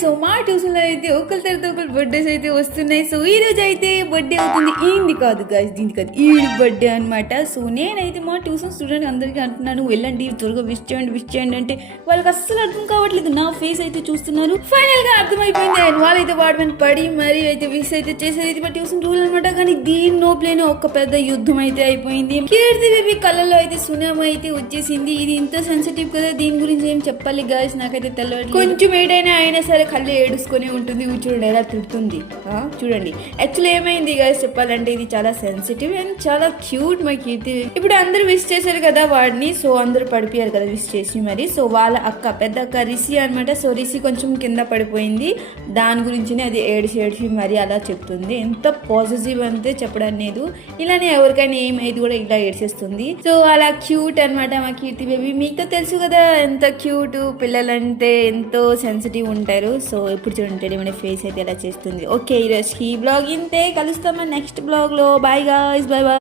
So మా tuition లో అయితే ఒకరి తర్వాత ఒకరు బర్త్డేస్ అయితే వస్తున్నాయి. సో ఈ రోజు అయితే బర్త్డే అవుతుంది. ఏంది కాదు గాయస్, దీని కాదు, ఈ బర్త్డే అనమాట. సో నేనైతే మా ట్యూషన్ స్టూడెంట్ అందరికీ అంటున్నాను, వెళ్ళండి త్వరగా విష్ చేయండి అంటే వాళ్ళకి అస్సలు అర్థం కావట్లేదు. నా ఫేస్ అయితే చూస్తున్నారు. ఫైనల్ గా అర్థమైపోయింది అండ్ వాళ్ళైతే వాడి మీద పడి మరి అయితే విష్ అయితే చేసేది మా ట్యూషన్ రూల్ అనమాట. కానీ దీని నోప్లేని ఒక పెద్ద యుద్ధం అయితే అయిపోయింది. కీర్తి బేబీ కళ్ళలో అయితే సునామీ అయితే వచ్చేసింది. ఇది ఇంత సెన్సిటివ్ కదా, దీని గురించి ఏం చెప్పాలి గాయస్, నాకైతే తెలియదు. కొంచెం ఏదైనా అయినా సరే కళ్ళు ఏడుసుకొని ఉంటుంది. చూడండి ఎలా తిడుతుంది, చూడండి. యాక్చువల్లీ ఏమైంది గాయస్ చెప్పాలంటే, ఇది చాలా సెన్సిటివ్ అండ్ చాలా క్యూట్ మా కీర్తి. ఇప్పుడు అందరూ విష్ చేశారు కదా వాడిని, సో అందరూ పడిపోయారు కదా విష్ చేసి మరి. సో వాళ్ళ అక్క, పెద్ద అక్క రిషి అనమాట. సో రిషి కొంచెం కింద పడిపోయింది, దాని గురించినే అది ఏడిసి మరి అలా చెప్తుంది. ఎంత పాజిటివ్ అంతే చెప్పడం లేదు. ఇలానే ఎవరికైనా ఏమైంది కూడా ఇలా ఏడ్చేస్తుంది. సో అలా క్యూట్ అనమాట మా కీర్తి బేబీ. మీకు తెలుసు కదా ఎంత క్యూట్, పిల్లలంటే ఎంతో సెన్సిటివ్ ఉంటారు. సో ఇప్పుడు చూడండి మన ఫేస్ అయితే ఎలా చేస్తుంది. ఓకే, ఈరోజుకి ఈ బ్లాగ్ ఇంతే. కలుస్తామా నెక్స్ట్ బ్లాగ్ లో. Bye guys, bye bye.